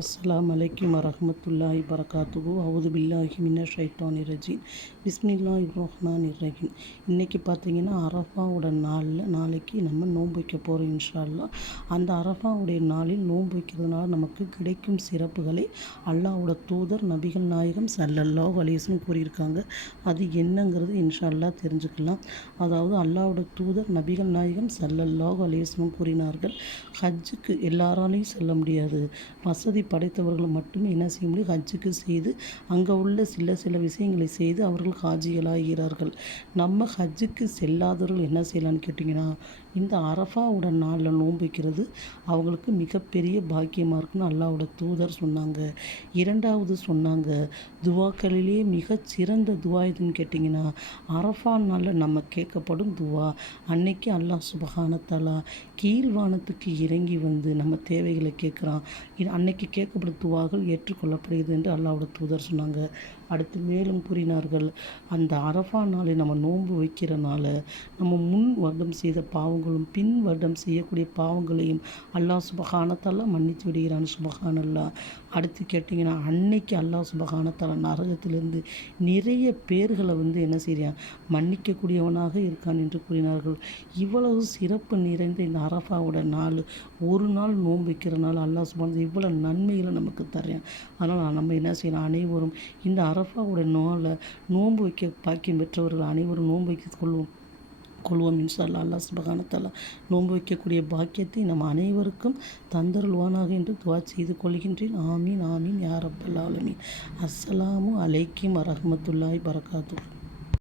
அஸ்ஸலாம் அலைக்கும் வரஹமத்துல்லாஹி வரகாத்துகு அவுது பில்லாஹி மின்ன ஷைட்டான் இரஜீம் பிஸ்மில்லா இப்ரஹ்மான் இரஹீம் இன்றைக்கி பார்த்தீங்கன்னா அரஃபாவோட நாளில் நாளைக்கு நம்ம நோன்பு வைக்க போகிறோம் இன்ஷால்லா அந்த அரஃபாவுடைய நாளில் நோன்பு வைக்கிறதுனால நமக்கு கிடைக்கும் சிறப்புகளை அல்லாவோட தூதர் நபிகள் நாயகம் சல்லல்லா அலிஸ்னு கூறியிருக்காங்க. அது என்னங்கிறது இன்ஷால்லா தெரிஞ்சுக்கலாம். அதாவது அல்லாவோட தூதர் நபிகள் நாயகம் சல்லல்லா அலிஸ்னும் கூறினார்கள் ஹஜ்ஜுக்கு எல்லாராலையும் செல்ல முடியாது. வசதி படைத்தவர்கள் மட்டுமே என்ன செய்ய முடியும்? ஹஜ்ஜுக்கு செய்து அங்கே உள்ள சில சில விஷயங்களை செய்து அவர்கள் ஹாஜிகளாகிறார்கள். நம்ம ஹஜ்ஜுக்கு செல்லாதவர்கள் என்ன செய்யலான்னு கேட்டிங்கன்னா இந்த அரஃபாவோட நாளில் நோம்பிக்கிறது அவங்களுக்கு மிகப்பெரிய பாக்கியமாக இருக்குன்னு அல்லாவோட தூதர் சொன்னாங்க. இரண்டாவது சொன்னாங்க துவாக்களிலேயே மிகச்சிறந்த துவா எதுன்னு கேட்டிங்கன்னா அரஃபா நாளில் நம்ம கேட்கப்படும் துவா. அன்னைக்கு அல்லாஹ் சுபஹானத்தாலா கீழ்வானத்துக்கு இறங்கி வந்து நம்ம தேவைகளை கேட்குறான். அன்னைக்கு கேட்கப்படும் துவாகள் ஏற்றுக்கொள்ளப்படுகிறது என்று அல்லாவோட தூதர் சொன்னாங்க. அடுத்து மேலும் கூறினார்கள் அந்த அரஃபா நாளை நம்ம நோன்பு வைக்கிறனால நம்ம முன் வருடம் செய்த பாவங்களும் பின் வருடம் செய்யக்கூடிய பாவங்களையும் அல்லாஹ் சுபகானத்தால் மன்னித்து விடுகிறான் சுபகானல்லா அடுத்து கேட்டிங்கன்னா அன்னைக்கு அல்லாஹ் சுபகானத்தால் நரகத்திலிருந்து நிறைய பேர்களை வந்து என்ன செய்கிறான்? மன்னிக்கக்கூடியவனாக இருக்கான் என்று கூறினார்கள். இவ்வளவு சிறப்பு நிறைந்த இந்த அரஃபாவோட நாள் ஒரு நாள் நோன்பு வைக்கிறனால அல்லாஹ் சுபான இவ்வளோ நன் நன்மைகளை நமக்கு தரேன் அதனால் நம்ம என்ன செய்யலாம் அனைவரும் இந்த அரஃபாவோட நாளில் நோன்பு வைக்க பாக்கியம் பெற்றவர்கள் அனைவரும் நோன்பு வைக்க கொள்வோம். கொள்வோம் இன்ஷால்லா அல்லா சுபகானத்தால் நோன்பு வைக்கக்கூடிய பாக்கியத்தை நம் அனைவருக்கும் தந்தருள்வானாக என்று துவா செய்து கொள்கின்றேன். ஆமீன் ஆமீன். யார் அப்பல்லாலமீன் அஸ்ஸலாமு அலைக்கும் வரஹமத்துல்லாய் பரகாத்து